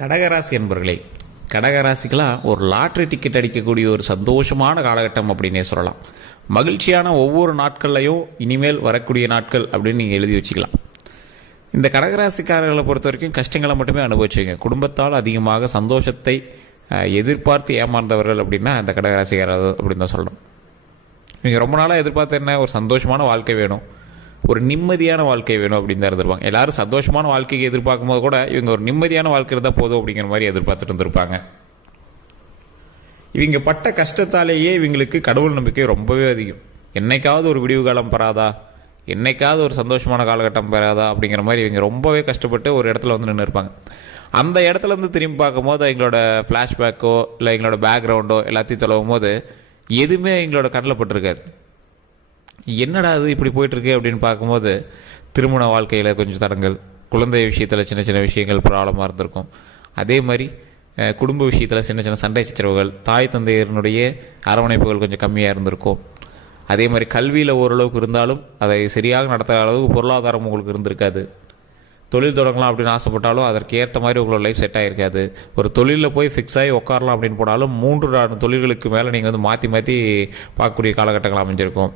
கடகராசி என்பர்களே, கடகராசிக்கெலாம் ஒரு லாட்ரி டிக்கெட் அடிக்கக்கூடிய ஒரு சந்தோஷமான காலகட்டம் அப்படின்னே சொல்லலாம். மகிழ்ச்சியான ஒவ்வொரு நாட்கள்லையும் இனிமேல் வரக்கூடிய நாட்கள் அப்படின்னு நீங்கள் எழுதி வச்சுக்கலாம். இந்த கடகராசிக்காரர்களை பொறுத்த வரைக்கும் கஷ்டங்களை மட்டுமே அனுபவிச்சுங்க. குடும்பத்தால் அதிகமாக சந்தோஷத்தை எதிர்பார்த்து ஏமாந்தவர்கள் அப்படின்னா அந்த கடகராசிக்காரர்கள் அப்படின்னு தான் சொல்லணும். நீங்கள் ரொம்ப நாளாக எதிர்பார்த்து என்ன, ஒரு சந்தோஷமான வாழ்க்கை வேணும், ஒரு நிம்மதியான வாழ்க்கை வேணும் அப்படின்னு தான் இருந்திருப்பாங்க. எல்லோரும் சந்தோஷமான வாழ்க்கைக்கு எதிர்பார்க்கும் போது கூட இவங்க ஒரு நிம்மதியான வாழ்க்கை இருந்தால் போதும் அப்படிங்கிற மாதிரி எதிர்பார்த்துட்டு இருந்திருப்பாங்க. இவங்க பட்ட கஷ்டத்தாலேயே இவங்களுக்கு கடவுள் நம்பிக்கை ரொம்பவே அதிகம். என்னைக்காவது ஒரு விடிவு காலம் பெறாதா, என்னைக்காவது ஒரு சந்தோஷமான காலகட்டம் பெறாதா அப்படிங்கிற மாதிரி இவங்க ரொம்பவே கஷ்டப்பட்டு ஒரு இடத்துல வந்து நின்று இருப்பாங்க. அந்த இடத்துல இருந்து திரும்பி பார்க்கும்போது எங்களோட ஃப்ளாஷ்பேக்கோ இல்லை எங்களோட பேக்ரவுண்டோ எல்லாத்தையும் தொலைவும் போது எதுவுமே எங்களோட கண்ணில் பட்டிருக்காது. என்னடா அது இப்படி போயிட்டுருக்கு அப்படின்னு பார்க்கும்போது திருமண வாழ்க்கையில் கொஞ்சம் தடங்கள், குழந்தை விஷயத்தில் சின்ன சின்ன விஷயங்கள் ப்ராப்ளமாக இருந்திருக்கும். அதே மாதிரி குடும்ப விஷயத்தில் சின்ன சின்ன சண்டை சச்சரவுகள், தாய் தந்தையருடைய அரவணைப்புகள் கொஞ்சம் கம்மியாக இருந்திருக்கும். அதே மாதிரி கல்வியில் ஓரளவுக்கு இருந்தாலும் அதை சரியாக நடத்துகிற அளவுக்கு பொருளாதாரம் உங்களுக்கு இருந்திருக்காது. தொழில் தொடங்கலாம் அப்படின்னு ஆசைப்பட்டாலும் அதற்கு ஏற்ற மாதிரி உங்களோட லைஃப் செட் ஆகிருக்காது. ஒரு தொழிலில் போய் ஃபிக்ஸ் ஆகி உட்காரலாம் அப்படின்னு போனாலும் 3-4 தொழில்களுக்கு மேலே நீங்கள் வந்து மாற்றி மாற்றி பார்க்கக்கூடிய காலகட்டங்கள் அமைஞ்சிருக்கும்.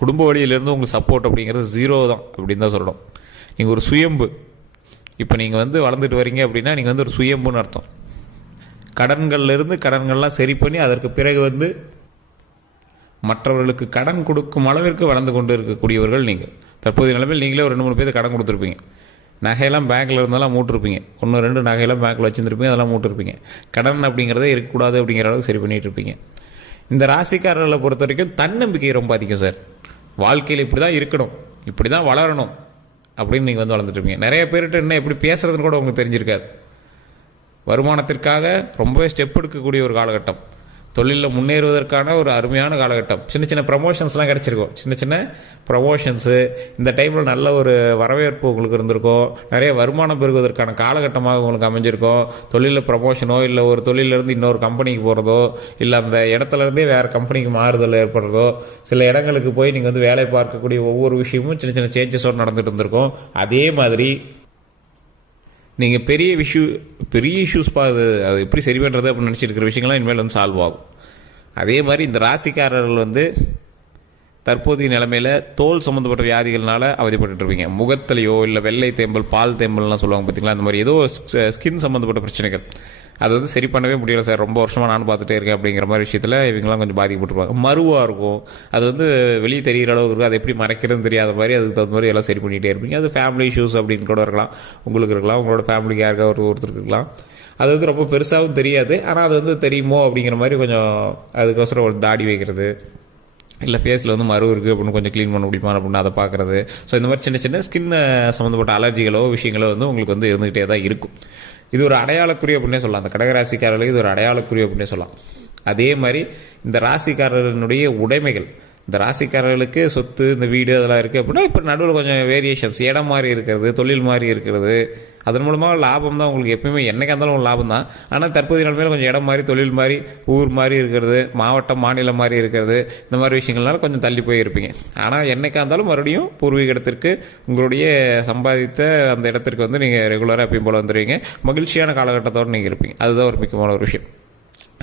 குடும்ப வழியிலேருந்து உங்களுக்கு சப்போர்ட் அப்படிங்கிறது 0 தான் அப்படின்னு தான் சொல்லணும். நீங்கள் ஒரு சுயம்பு, இப்போ நீங்கள் வந்து வளர்ந்துட்டு வரீங்க அப்படின்னா நீங்கள் வந்து ஒரு சுயம்புன்னு அர்த்தம். கடன்கள்லேருந்து கடன்கள்லாம் சரி பண்ணி அதற்கு பிறகு வந்து மற்றவர்களுக்கு கடன் கொடுக்கும் அளவிற்கு வளர்ந்து கொண்டு இருக்கக்கூடியவர்கள் நீங்கள். தற்போதைய நிலைமையில் நீங்களே ஒரு 2-3 பேருக்கு கடன் கொடுத்துருப்பீங்க. நகையெல்லாம் பேங்க்கில் இருந்தாலும் மூட்டிருப்பீங்க. 1-2 நகையெல்லாம் பேங்க்கில் வச்சுருந்துருப்பீங்க, அதெல்லாம் மூட்டிருப்பீங்க. கடன் அப்படிங்கிறதே இருக்கக்கூடாது அப்படிங்கிற அளவுக்கு சரி பண்ணிகிட்டு இருப்பீங்க. இந்த ராசிக்காரர்களை பொறுத்த வரைக்கும் தன்னம்பிக்கை ரொம்ப அதிகம் சார். வாழ்க்கையில் இப்படி தான் இருக்கணும், இப்படி தான் வளரணும் அப்படின்னு நீங்கள் வந்து வளர்ந்துட்டுருப்பீங்க. நிறைய பேர்கிட்ட என்ன எப்படி பேசுகிறதுன்னு கூட உங்களுக்கு தெரிஞ்சிருக்காது. வருமானத்திற்காக ரொம்பவே ஸ்டெப் எடுக்கக்கூடிய ஒரு காலகட்டம், தொழிலில் முன்னேறுவதற்கான ஒரு அருமையான காலகட்டம். சின்ன சின்ன ப்ரமோஷன்ஸ்லாம் கிடச்சிருக்கும். சின்ன சின்ன ப்ரமோஷன்ஸு இந்த டைமில் நல்ல ஒரு வரவேற்பு உங்களுக்கு இருந்திருக்கும். நிறைய வருமானம் பெறுவதற்கான காலகட்டமாக உங்களுக்கு அமைஞ்சிருக்கும். தொழிலில் ப்ரமோஷனோ இல்லை ஒரு தொழிலேருந்து இன்னொரு கம்பெனிக்கு போகிறதோ இல்லை அந்த இடத்துலேருந்தே வேறு கம்பெனிக்கு மாறுதல் ஏற்படுறதோ, சில இடங்களுக்கு போய் நீங்கள் வந்து வேலை பார்க்கக்கூடிய ஒவ்வொரு விஷயமும் சின்ன சின்ன சேஞ்சஸோடு நடந்துகிட்டு இருந்திருக்கும். அதே மாதிரி நீங்கள் பெரிய இஷ்யூஸ் அது எப்படி சரி பண்ணுறது அப்படின்னு நினச்சிருக்கிற விஷயங்கள்லாம் இனிமேல் வந்து சால்வ் ஆகும். அதே மாதிரி இந்த ராசிக்காரர்கள் வந்து தற்போதைய நிலைமையில் தோல் சம்மந்தப்பட்ட வியாதிகள்னால அவதிப்பட்டுருப்பீங்க. முகத்திலையோ இல்லை வெள்ளை தேம்பல், பால் தேம்பல்லாம் சொல்லுவாங்க பார்த்தீங்களா, அந்த மாதிரி ஏதோ ஸ்கின் சம்மந்தப்பட்ட பிரச்சனைகள் அது வந்து சரி பண்ணவே முடியல சார், ரொம்ப வருஷமாக நானும் பார்த்துட்டே இருக்கேன் அப்படிங்கிற மாதிரி விஷயத்தில் இவங்களாம் கொஞ்சம் பாதிக்கப்பட்டிருப்பாங்க. மருவாக இருக்கும், அது வந்து வெளியே தெரிகிற அளவுக்கு இருக்கும், அதை எப்படி மறைக்கிறதுன்னு தெரியாத மாதிரி அதுக்கு தகுந்த மாதிரி எல்லாம் சரி பண்ணிகிட்டே இருப்பீங்க. அது ஃபேமிலி இஷ்யூஸ் அப்படின்னு கூட இருக்கலாம், உங்களுக்கு இருக்கலாம், உங்களோட ஃபேமிலிக்கு யாருக்காவது ஒருத்தருக்கு இருக்கலாம். அது வந்து ரொம்ப பெருசாகவும் தெரியாது, ஆனால் அது வந்து தெரியுமோ அப்படிங்கிற மாதிரி கொஞ்சம் அதுக்கோசரம் ஒரு தாடி வைக்கிறது, இல்லை ஃபேஸில் வந்து மரு இருக்குது அப்படின்னு கொஞ்சம் க்ளீன் பண்ண முடியுமா அப்படின்னு அதை பார்க்குறது. ஸோ இந்த மாதிரி சின்ன சின்ன ஸ்கின் சம்மந்தப்பட்ட அலர்ஜிகளோ விஷயங்களோ வந்து உங்களுக்கு வந்து இருந்துகிட்டே தான் இருக்கும். இது ஒரு அடையாளக்குறி அப்படின்னே சொல்லலாம். அந்த கடகராசிக்காரர்களுக்கு இது ஒரு அடையாளக்குறி அப்படின்னே சொல்லலாம். அதே மாதிரி இந்த ராசிக்காரர்களுடைய உடைமைகள், இந்த ராசிக்காரர்களுக்கு சொத்து, இந்த வீடு அதெல்லாம் இருக்குது அப்படின்னா இப்போ நடுவில் கொஞ்சம் வேரியேஷன்ஸ், இடம் மாதிரி இருக்கிறது, தொழில் மாதிரி இருக்கிறது, அதன் மூலமாக லாபம் தான் உங்களுக்கு எப்பயுமே. என்னைக்கா இருந்தாலும் லாபம் தான். ஆனால் தற்போதைய நிலைமையில் கொஞ்சம் இடம் மாதிரி, தொழில் மாதிரி, ஊர் மாதிரி இருக்கிறது, மாவட்டம் மாநிலம் மாதிரி இருக்கிறது, இந்த மாதிரி விஷயங்கள்னால கொஞ்சம் தள்ளி போயிருப்பீங்க. ஆனால் என்னைக்கா இருந்தாலும் மறுபடியும் பூர்வீக இடத்திற்கு உங்களுடைய சம்பாதித்த அந்த இடத்திற்கு வந்து நீங்கள் ரெகுலராக எப்பயும் போல் வந்துடுவீங்க. மகிழ்ச்சியான காலகட்டத்தோடு நீங்கள் இருப்பீங்க. அதுதான் ஒரு முக்கியமான ஒரு விஷயம்.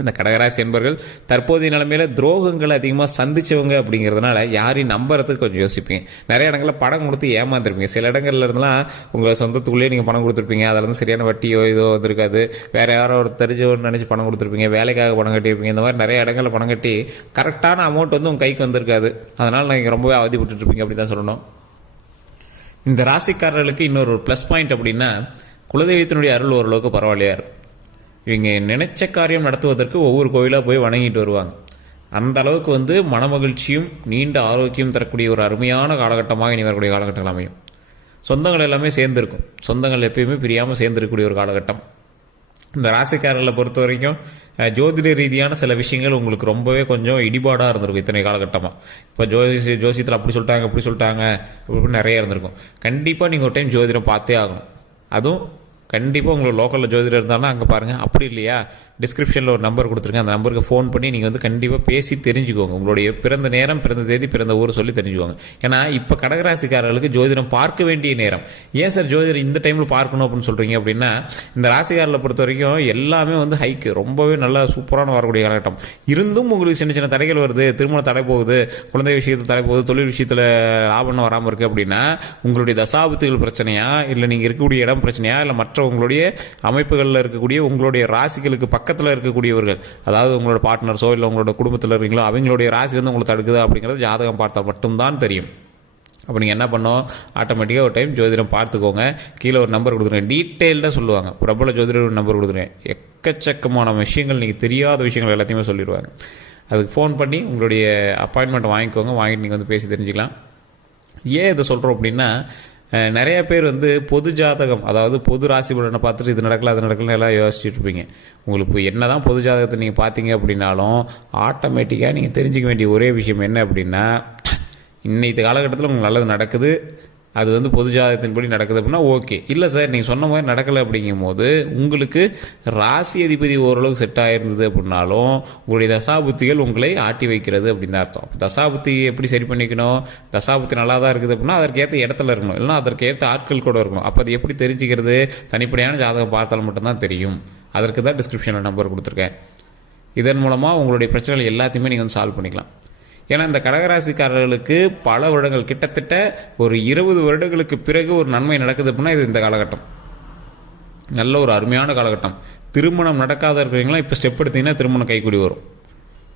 இந்த கடகராசி என்பர்கள் தற்போதைய நிலைமையில் துரோகங்கள் அதிகமாக சந்தித்தவங்க அப்படிங்கிறதுனால யாரையும் நம்புறதுக்கு கொஞ்சம் யோசிப்பீங்க. நிறைய இடங்களில் பணம் கொடுத்து ஏமாந்துருப்பீங்க. சில இடங்கள்ல இருந்தெல்லாம் உங்களை சொந்தத்துக்குள்ளேயே நீங்கள் பணம் கொடுத்துருப்பீங்க, அதில் வந்து சரியான வட்டியோ இதோ வந்திருக்காது, வேறு யாரோ ஒரு தெரிஞ்சவன்னு நினச்சி பணம் கொடுத்துருப்பீங்க, வேலைக்காக பணம் கட்டியிருப்பீங்க. இந்த மாதிரி நிறைய இடங்களில் பணம் கட்டி கரெக்டான அமௌண்ட் வந்து உங்கள் கைக்கு வந்திருக்காது. அதனால் நீங்கள் ரொம்பவே அவதிப்பட்டுருப்பீங்க அப்படி தான் சொல்லணும். இந்த ராசிக்காரர்களுக்கு இன்னொரு ப்ளஸ் பாயிண்ட் அப்படின்னா குலதெய்வத்தினுடைய அருள் ஓரளவுக்கு பரவாயில்லையா இருக்கும். இவங்க நினைச்ச காரியம் நடத்துவதற்கு ஒவ்வொரு கோயிலாக போய் வணங்கிட்டு வருவாங்க. அந்த அளவுக்கு வந்து மனமகிழ்ச்சியும் நீண்ட ஆரோக்கியம் தரக்கூடிய ஒரு அருமையான காலகட்டமாக இனி வரக்கூடிய காலகட்டங்கள் அமையும். சொந்தங்கள் எல்லாமே சேர்ந்துருக்கும். சொந்தங்கள் எப்பயுமே பிரியாமல் சேர்ந்துருக்கக்கூடிய ஒரு காலகட்டம். இந்த ராசிக்காரர்களை பொறுத்த வரைக்கும் ஜோதிட ரீதியான சில விஷயங்கள் உங்களுக்கு ரொம்பவே கொஞ்சம் இடிபாடாக இருந்திருக்கும் இத்தனை காலகட்டமாக. இப்போ ஜோசியத்தில் அப்படி சொல்லிட்டாங்க இப்படி சொல்லிட்டாங்க அப்படின்னு நிறைய இருந்திருக்கும். கண்டிப்பாக நீங்கள் ஒரு டைம் ஜோதிடம் பார்த்தே ஆகணும். அதுவும் கண்டிப்பாக உங்களுக்கு லோக்கலில் ஜோதிடர் இருந்தாலும் அங்கே பாருங்கள். அப்படி இல்லையா, டிஸ்கிரிப்ஷனில் ஒரு நம்பர் கொடுத்துருங்க. அந்த நம்பருக்கு ஃபோன் பண்ணி நீங்கள் வந்து கண்டிப்பாக பேசி தெரிஞ்சுக்கோங்க. உங்களுடைய பிறந்த நேரம், பிறந்த தேதி, பிறந்த ஊர் சொல்லி தெரிஞ்சுக்கோங்க. ஏன்னா இப்போ கடகராசிக்காரர்களுக்கு ஜோதிடம் பார்க்க வேண்டிய நேரம். ஏன் சார் ஜோதிடர் இந்த டைமில் பார்க்கணும் அப்படின்னு சொல்கிறீங்க அப்படின்னா, இந்த ராசிக்காரர்களை பொறுத்த வரைக்கும் எல்லாமே வந்து ஹைக்கு, ரொம்பவே நல்லா சூப்பரான வரக்கூடிய காலகட்டம். இருந்தும் உங்களுக்கு சின்ன சின்ன தடைகள் வருது, திருமணம் தடை போகுது, குழந்தை விஷயத்தில் தடை போகுது, தொழில் விஷயத்தில் லாபம் வராமல் இருக்குது அப்படின்னா உங்களுடைய தசாபுத்திகள் பிரச்சனையா, இல்லை நீங்கள் இருக்கக்கூடிய இடம் பிரச்சனையா, இல்லை மற்ற உங்களுடைய அமைப்புகளில் இருக்கக்கூடிய உங்களுடைய ராசிகளுக்கு பக்கத்தில் இருக்கக்கூடியவர்கள், அதாவது உங்களோட பார்ட்னர்ஸோ இல்லை உங்களோட குடும்பத்தில் இருக்கீங்களோ அவங்களுடைய ராசி வந்து உங்களை தடுக்குது அப்படிங்கிறது ஜாதகம் பார்த்தா மட்டும்தான் தெரியும். அப்போ நீங்கள் என்ன பண்ணோம், ஆட்டோமேட்டிக்காக ஒரு டைம் ஜோதிடம் பார்த்துக்கோங்க. கீழே ஒரு நம்பர் கொடுத்துருங்க, டீட்டெயில்டாக சொல்லுவாங்க. பிரபல ஜோதிடர் ஒரு நம்பர் கொடுத்துருங்க, எக்கச்சக்கமான விஷயங்கள், நீங்கள் தெரியாத விஷயங்கள் எல்லாத்தையுமே சொல்லிடுவாங்க. அதுக்கு ஃபோன் பண்ணி உங்களுடைய அப்பாயின்மெண்ட் வாங்கிக்கோங்க. வாங்கிட்டு நீங்கள் வந்து பேசி தெரிஞ்சுக்கலாம். ஏன் இதை சொல்கிறோம் அப்படின்னா, நிறைய பேர் வந்து பொது ஜாதகம், அதாவது பொது ராசி பலனை பார்த்துட்டு இது நடக்கல அது நடக்கல எல்லாம் யோசிச்சுட்டு இருப்பீங்க. உங்களுக்கு என்ன தான் பொது ஜாதகத்தை நீங்கள் பார்த்தீங்க அப்படின்னாலும் ஆட்டோமேட்டிக்காக நீங்கள் தெரிஞ்சிக்க வேண்டிய ஒரே விஷயம் என்ன அப்படின்னா, இன்னைக்கு காலகட்டத்தில் உங்களுக்கு நல்லது நடக்குது, அது வந்து பொது ஜாதகத்தின்படி நடக்குது அப்படின்னா ஓகே. இல்லை சார் நீங்கள் சொன்ன மாதிரி நடக்கலை அப்படிங்கும் போது உங்களுக்கு ராசி அதிபதி ஓரளவுக்கு செட் ஆகிருந்தது அப்படின்னாலும் உங்களுடைய தசாபுத்திகள் உங்களை ஆட்டி வைக்கிறது அப்படின்னு அர்த்தம். தசாபுத்தி எப்படி சரி பண்ணிக்கணும், தசாபுத்தி நல்லா தான் இருக்குது அப்படின்னா அதற்கேற்ற இடத்துல இருக்கணும், இல்லைன்னா அதற்கேற்ற ஆட்கள் கூட இருக்கணும். அப்போ அது எப்படி தெரிஞ்சுக்கிறது, தனிப்படையான ஜாதகம் பார்த்தால் மட்டும்தான் தெரியும். அதற்கு தான் டிஸ்கிரிப்ஷனில் நம்பர் கொடுத்துருக்கேன். இதன் மூலமாக உங்களுடைய பிரச்சனைகள் எல்லாத்தையுமே நீங்கள் வந்து சால்வ் பண்ணிக்கலாம். ஏன்னா இந்த கடகராசிக்காரர்களுக்கு பல வருடங்கள், கிட்டத்தட்ட ஒரு 20 வருடங்களுக்கு பிறகு ஒரு நன்மை நடக்குது அப்படின்னா இது இந்த காலகட்டம். நல்ல ஒரு அருமையான காலகட்டம். திருமணம் நடக்காத இருக்கிறவங்களாம் இப்போ ஸ்டெப் எடுத்தீங்கன்னா திருமணம் கைக்கூடி வரும்.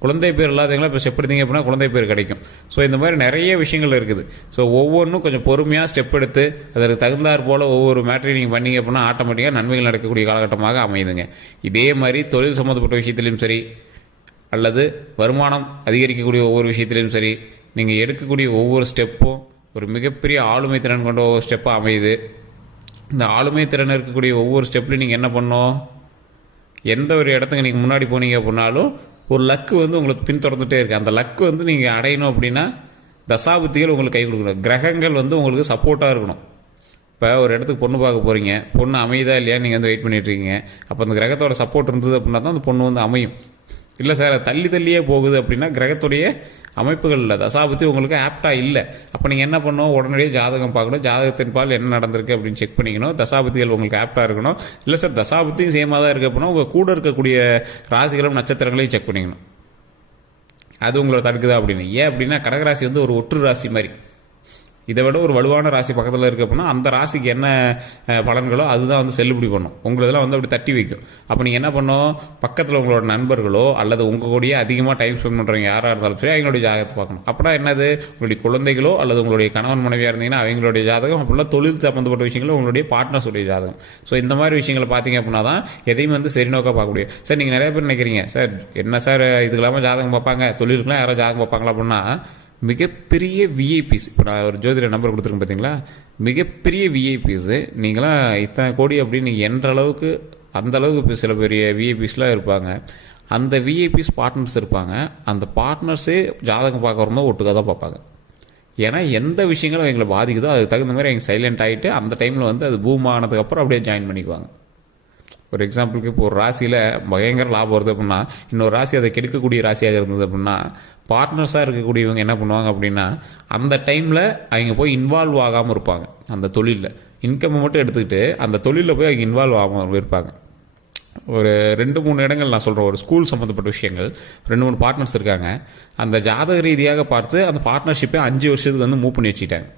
குழந்தை பேர் இல்லாதவங்களாம் இப்போ ஸ்டெப் எடுத்தீங்க அப்படின்னா குழந்தை பேர் கிடைக்கும். ஸோ இந்த மாதிரி நிறைய விஷயங்கள் இருக்குது. ஸோ ஒவ்வொன்றும் கொஞ்சம் பொறுமையாக ஸ்டெப் எடுத்து அதற்கு தகுந்தாற் போல் ஒவ்வொரு மேட்டரையும் நீங்கள் பண்ணீங்க அப்படின்னா ஆட்டோமேட்டிக்காக நன்மைகள் நடக்கக்கூடிய காலகட்டமாக அமையுதுங்க. இதே மாதிரி தொழில் சம்மந்தப்பட்ட விஷயத்திலையும் சரி, அல்லது வருமானம் அதிகரிக்கக்கூடிய ஒவ்வொரு விஷயத்திலையும் சரி, நீங்கள் எடுக்கக்கூடிய ஒவ்வொரு ஸ்டெப்பும் ஒரு மிகப்பெரிய ஆளுமை திறன் கொண்ட ஒவ்வொரு ஸ்டெப்பாக அமையுது. இந்த ஆளுமை திறன் இருக்கக்கூடிய ஒவ்வொரு ஸ்டெப்லையும் நீங்கள் என்ன பண்ணணும், எந்த ஒரு இடத்துக்கு நீங்கள் முன்னாடி போனீங்க அப்படின்னாலும் ஒரு லக்கு வந்து உங்களுக்கு பின்தொடர்ந்துட்டே இருக்குது. அந்த லக்கு வந்து நீங்கள் அடையணும் அப்படின்னா தசாபுத்திகள் உங்களுக்கு கை கொடுக்கணும், கிரகங்கள் வந்து உங்களுக்கு சப்போர்ட்டாக இருக்கணும். இப்போ ஒரு இடத்துக்கு பொண்ணு பார்க்க போகிறீங்க, பொண்ணு அமையுதா இல்லையா நீங்கள் வந்து வெயிட் பண்ணிட்டுருக்கீங்க. அப்போ அந்த கிரகத்தோட சப்போர்ட் இருந்தது அப்படின்னா தான் அந்த பொண்ணு வந்து அமையும். இல்லை சார் தள்ளி தள்ளியே போகுது அப்படின்னா கிரகத்துடைய அமைப்புகள் இல்லை, தசாபுத்தி உங்களுக்கு ஆப்டாக இல்லை. அப்போ நீங்கள் என்ன பண்ணணும், உடனடியாக ஜாதகம் பார்க்கணும், ஜாதகத்தின் பால் என்ன நடந்திருக்கு அப்படின்னு செக் பண்ணிக்கணும். தசாபுத்திகள் உங்களுக்கு ஆப்டாக இருக்கணும். இல்லை சார் தசாபுத்தியும் சேமாக தான் இருக்குது அப்படின்னா உங்கள் கூட இருக்கக்கூடிய ராசிகளும் நட்சத்திரங்களையும் செக் பண்ணிக்கணும். அது உங்களை தடுக்குதா அப்படின்னு. ஏன் அப்படின்னா கடகராசி வந்து ஒரு ஒற்று ராசி மாதிரி. இதை விட ஒரு வலுவான ராசி பக்கத்தில் இருக்க அப்படின்னா அந்த ராசிக்கு என்ன பலன்களோ அதுதான் வந்து செல்லுபடி பண்ணும். உங்களதெல்லாம் வந்து அப்படி தட்டி வைக்கும். அப்போ நீங்கள் என்ன பண்ணணும், பக்கத்தில் உங்களோட நண்பர்களோ அல்லது உங்கள் கூடயே அதிகமாக டைம் ஸ்பெண்ட் பண்ணுறவங்க யாராக இருந்தாலும் சரி அவங்களுடைய ஜாதகத்தை பார்க்கணும். அப்படின்னா என்னது, உங்களுடைய குழந்தைகளோ அல்லது உங்களுடைய கணவன் மனைவியாக இருந்தீங்கன்னா அவங்களுடைய ஜாதகம், அப்படின்னா தொழில் சம்மந்தப்பட்ட விஷயங்களும் உங்களுடைய பார்ட்னர்ஸுடைய ஜாதகம். ஸோ இந்த மாதிரி விஷயங்களை பார்த்தீங்க அப்படின்னா தான் எதையும் வந்து சரி நோக்காக பார்க்க முடியும். சார் நீங்கள் நிறைய பேர் நினைக்கிறீங்க, சார் என்ன சார் இதுக்கு இல்லாமல் ஜாதகம் பார்ப்பாங்க, தொழிலுக்குலாம் யாராவது ஜாதகம் பார்ப்பாங்களா அப்படின்னா மிகப்பெரிய விஐபிஸ், இப்போ நான் ஒரு ஜோதிட நம்பர் கொடுத்துருக்கேன் பார்த்தீங்களா, மிகப்பெரிய விஐபிஸு. நீங்களாம் இத்தனை கோடி அப்படின்னு நீங்கள் என்ற அளவுக்கு அந்த அளவுக்கு சில பெரிய விஐபிஸ்லாம் இருப்பாங்க. அந்த விஐபிஸ் பார்ட்னர்ஸ் இருப்பாங்க. அந்த பார்ட்னர்ஸே ஜாதகம் பார்க்க வரும்போது ஒட்டுக்காக தான் பார்ப்பாங்க. ஏன்னா எந்த விஷயங்களும் அவங்களை பாதிக்குதோ அதுக்கு தகுந்த மாதிரி அவங்க சைலண்ட் ஆகிட்டு அந்த டைமில் வந்து அது பூம் ஆனதுக்கப்புறம் அப்படியே ஜாயின் பண்ணிக்குவாங்க. ஒரு எக்ஸாம்பிளுக்கு இப்போ ஒரு ராசியில் பயங்கர லாபம் வருது அப்படின்னா இன்னொரு ராசி அதை கெடுக்கக்கூடிய ராசியாக இருந்தது அப்படின்னா பார்ட்னர்ஸாக இருக்கக்கூடியவங்க என்ன பண்ணுவாங்க அப்படின்னா அந்த டைமில் அவங்க போய் இன்வால்வ் ஆகாமல் இருப்பாங்க. அந்த தொழிலில் இன்கம்மை மட்டும் எடுத்துக்கிட்டு அந்த தொழிலில் போய் அவங்க இன்வால்வ் ஆகாமல் இருப்பாங்க. ஒரு 2-3 இடங்கள் நான் சொல்கிறேன். ஒரு ஸ்கூல் சம்மந்தப்பட்ட விஷயங்கள், 2-3 பார்ட்னர்ஸ் இருக்காங்க. அந்த ஜாதக ரீதியாக பார்த்து அந்த பார்ட்னர்ஷிப்பை 5 வருஷத்துக்கு வந்து மூவ் பண்ணி வச்சுக்கிட்டாங்க.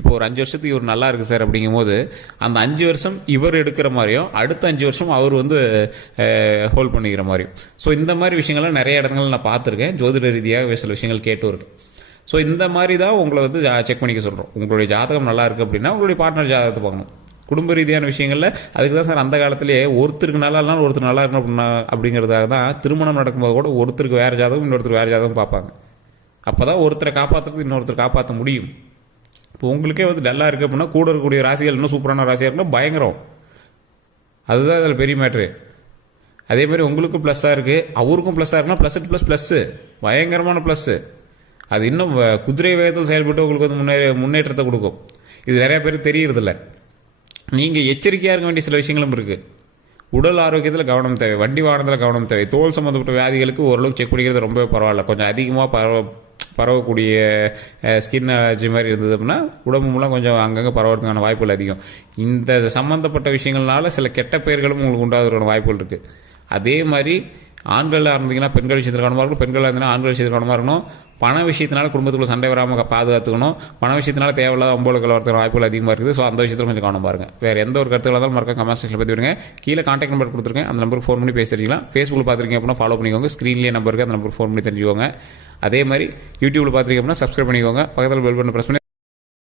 இப்போ ஒரு 5 வருஷத்துக்கு இவர் நல்லா இருக்குது சார் அப்படிங்கும் போது அந்த 5 வருஷம் இவர் எடுக்கிற மாதிரியும் அடுத்த 5 வருஷம் அவர் வந்து ஹோல்ட் பண்ணிக்கிற மாதிரியும். ஸோ இந்த மாதிரி விஷயங்கள்லாம் நிறைய இடங்கள் நான் பார்த்துருக்கேன். ஜோதிட ரீதியாக சில விஷயங்கள் கேட்டு இருக்கு. ஸோ இந்த மாதிரி தான் உங்களை வந்து செக் பண்ணிக்க சொல்கிறோம். உங்களுடைய ஜாதகம் நல்லா இருக்குது அப்படின்னா உங்களுடைய பார்ட்னர் ஜாதகத்தை பார்க்கணும். குடும்ப ரீதியான விஷயங்களில் அதுக்கு தான் சார் அந்த காலத்திலேயே ஒருத்தருக்கு நல்லா இல்லைனாலும் ஒருத்தர் நல்லா இருக்கணும் அப்படின்னா அப்படிங்கிறதாக தான் திருமணம் நடக்கும்போது கூட ஒருத்தருக்கு வேறு ஜாதகம் இன்னொருத்தருக்கு வேறு ஜாதகம் பார்ப்பாங்க. அப்போ தான் ஒருத்தரை காப்பாற்றுறதுக்கு இன்னொருத்தர் காப்பாற்ற முடியும். இப்போ உங்களுக்கே வந்து டல்லாக இருக்குது அப்படின்னா கூட இருக்கக்கூடிய ராசிகள் இன்னும் சூப்பரான ராசியாக இருக்குன்னா பயங்கரம். அதுதான் அதில் பெரிய மேட்ரு. அதேமாதிரி உங்களுக்கும் ப்ளஸ்ஸாக இருக்குது, அவருக்கும் ப்ளஸ்ஸாக இருக்குன்னா +++, ப்ளஸ்ஸு பயங்கரமான ப்ளஸ்ஸு. அது இன்னும் குதிரை வேகத்தில் செயல்பட்டு உங்களுக்கு வந்து முன்னேற்றத்தை கொடுக்கும். இது நிறையா பேருக்கு தெரியறதில்ல. நீங்கள் எச்சரிக்கையாக இருக்க வேண்டிய சில விஷயங்களும் இருக்குது. உடல் ஆரோக்கியத்தில் கவனம் தேவை, வண்டி வாகனத்தில் கவனம் தேவை. தோல் சம்மந்தப்பட்ட வியாதிகளுக்கு ஓரளவுக்கு செக் பண்ணிக்கிறது ரொம்பவே பரவாயில்ல. கொஞ்சம் அதிகமாக பரவக்கூடிய ஸ்கின் அலர்ஜி மாதிரி இருந்தது அப்படின்னா உடம்பு மூலம் கொஞ்சம் அங்கங்கே பரவறதுக்கான வாய்ப்புகள் அதிகம். இந்த சம்மந்தப்பட்ட விஷயங்கள்னால சில கெட்ட பெயர்களும் உங்களுக்கு உண்டாகிறதுக்கான வாய்ப்புகள் இருக்குது. அதே மாதிரி ஆண்களாக இருந்தீங்கன்னா பெண்கள் விஷயத்தில் கவனமாக இருக்கணும், பெண்களாக இருந்தீங்கன்னா ஆண்கள் விஷயத்தில் கவனமாக இருக்கணும். பண விஷயத்தினால குடும்பத்துக்குள்ள சண்டை வராமல் பாதுகாத்துக்கணும். பண விஷயத்தினால தேவையில்லாத ஒம்போலுக்கள் வரதுக்கு வாய்ப்புகள் அதிகமாக இருக்குது. ஸோ அந்த விஷயத்தில் கொஞ்சம் கவனமாக பாருங்க. வேறு எந்த ஒரு கருத்துக்களாக இருந்தாலும் மறக்காம கமெண்ட் செக்ஷனில் பற்றி விடுங்க. கீழே கான்டாக்ட் நம்பர் கொடுத்துருக்கேன், அந்த நம்பருக்கு ஃபோன் பண்ணி பேசிக்கலாம். ஃபேஸ்புக்கில் பார்த்துருக்கீங்க அப்படின்னா ஃபாலோ பண்ணிக்கோங்க, ஸ்க்ரீன்லேயே நம்பருக்கு அந்த நம்பருக்கு ஃபோன் பண்ணி தெரிஞ்சுக்கோங்க. அதே மாதிரி யூடியூப்பில் பார்த்துருக்கீங்க அப்படின்னா சப்ஸ்கிரைப் பண்ணிக்கோங்க, பக்கத்தில் பெல் பட்டன் ப்ரெஸ் பண்ணி